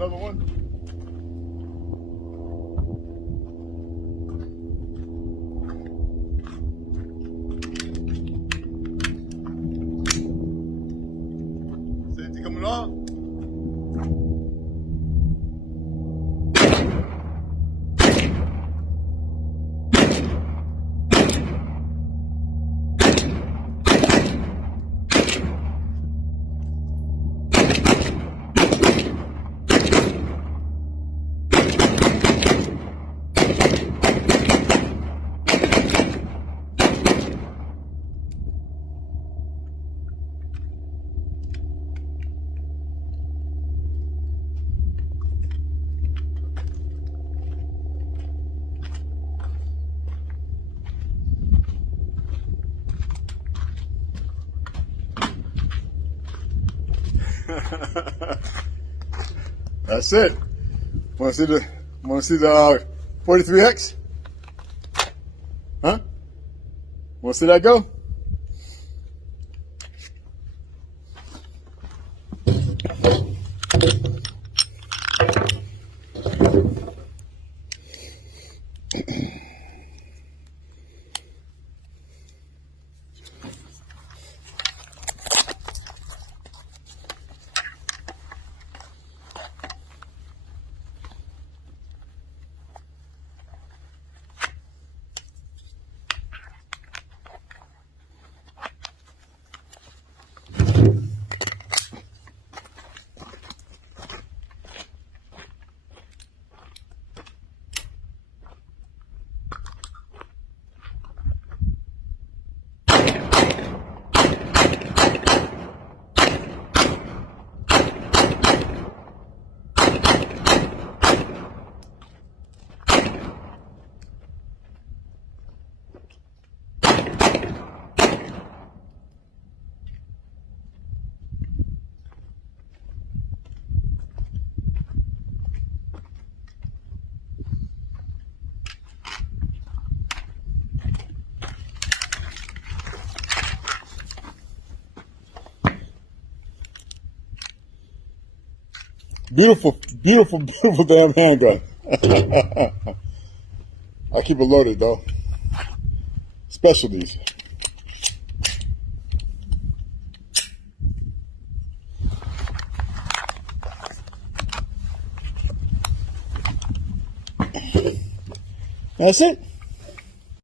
another one. Safety coming off. That's it. Want to see the 43X? Huh? Want to see that go? Beautiful, beautiful, beautiful damn handgun. I keep it loaded though. Specialties. That's it.